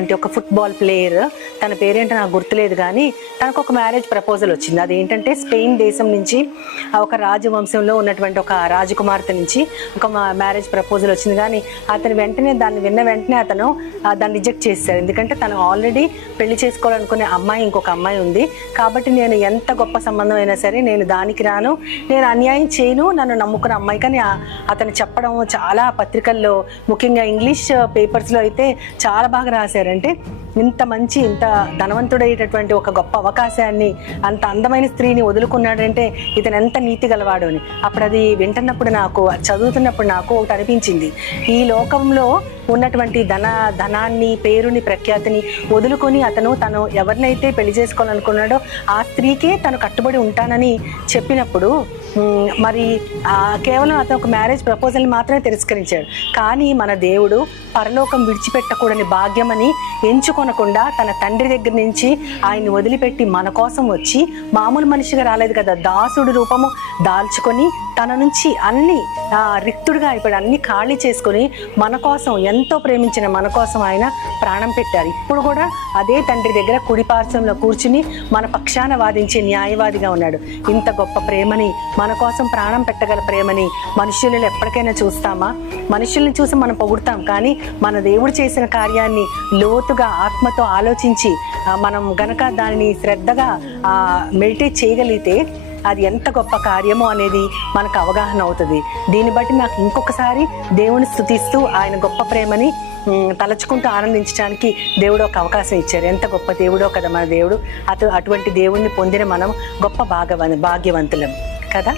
అంటే ఒక football player, తన పేరేంటో నాకు గుర్తులేదు, కానీ తనకు ఒక మ్యారేజ్ ప్రపోజల్ వచ్చింది. అదేంటంటే స్పెయిన్ దేశం నుంచి ఒక రాజవంశంలో ఉన్నటువంటి ఒక రాజకుమార్తె నుంచి ఒక మ్యారేజ్ ప్రపోజల్ వచ్చింది. కానీ అతను వెంటనే దాన్ని విన్న వెంటనే అతను దాన్ని రిజెక్ట్ చేశాడు. ఎందుకంటే తను ఆల్రెడీ పెళ్లి చేసుకోవాలనుకునే అమ్మాయి ఇంకొక అమ్మాయి ఉంది, కాబట్టి నేను ఎంత గొప్ప సంబంధం అయినా సరే నేను దానికి రాను, నేను అన్యాయం చేయను, నన్ను నమ్ముకున్న అమ్మాయి. కానీ అతను చెప్పడం చాలా పత్రికల్లో, ముఖ్యంగా ఇంగ్లీష్ పేపర్స్లో అయితే చాలా బాగా రాశారు. అంటే ఇంత మంచి, ఇంత ధనవంతుడయ్యేటటువంటి ఒక గొప్ప అవకాశాన్ని, అంత అందమైన స్త్రీని వదులుకున్నాడంటే ఇతను ఎంత నీతి గలవాడు అని. అప్పుడు అది వింటున్నప్పుడు నాకు, చదువుతున్నప్పుడు నాకు ఒకటి అనిపించింది, ఈ లోకంలో ఉన్నటువంటి ధనాన్ని, పేరుని, ప్రఖ్యాతిని వదులుకొని తను ఎవరినైతే పెళ్లి చేసుకోవాలనుకున్నాడో ఆ స్త్రీకే తను కట్టుబడి ఉంటానని చెప్పినప్పుడు, మరి కేవలం అతను ఒక మ్యారేజ్ ప్రపోజల్ని మాత్రమే తిరస్కరించాడు. కానీ మన దేవుడు పరలోకం విడిచిపెట్టకూడని భాగ్యమని ఎంచుకొనకుండా తన తండ్రి దగ్గర నుంచి ఆయన్ని వదిలిపెట్టి మన కోసం వచ్చి, మామూలు మనిషిగా రాలేదు కదా, దాసుడు రూపము దాల్చుకొని తన నుంచి అన్ని రిక్తుడుగా అయిపోయాడు, అన్ని ఖాళీ చేసుకొని మన కోసం, ఎంతో ప్రేమించిన మన కోసం ఆయన ప్రాణం పెట్టారు. ఇప్పుడు కూడా అదే తండ్రి దగ్గర కుడిపార్శ్వంలో కూర్చుని మన పక్షాన వాదించే న్యాయవాదిగా ఉన్నాడు. ఇంత గొప్ప ప్రేమని, మన కోసం ప్రాణం పెట్టగల ప్రేమని మనుషులలో ఎప్పటికైనా చూస్తామా? మనుషుల్ని చూసి మనం పొగుడతాం, కానీ మన దేవుడు చేసిన కార్యాన్ని లోతుగా ఆత్మతో ఆలోచించి మనం గనక దానిని శ్రద్ధగా మెడిటేట్ చేయగలిగితే అది ఎంత గొప్ప కార్యమో అనేది మనకు అవగాహన అవుతుంది. దీన్ని బట్టి నాకు ఇంకొకసారి దేవుని స్తుతిస్తూ ఆయన గొప్ప ప్రేమని తలచుకుంటూ ఆనందించడానికి దేవుడు ఒక అవకాశం ఇచ్చారు. ఎంత గొప్ప దేవుడో కదా మన దేవుడు. అటువంటి దేవుణ్ణి పొందిన మనం గొప్ప భాగ్యవంతులం కదా.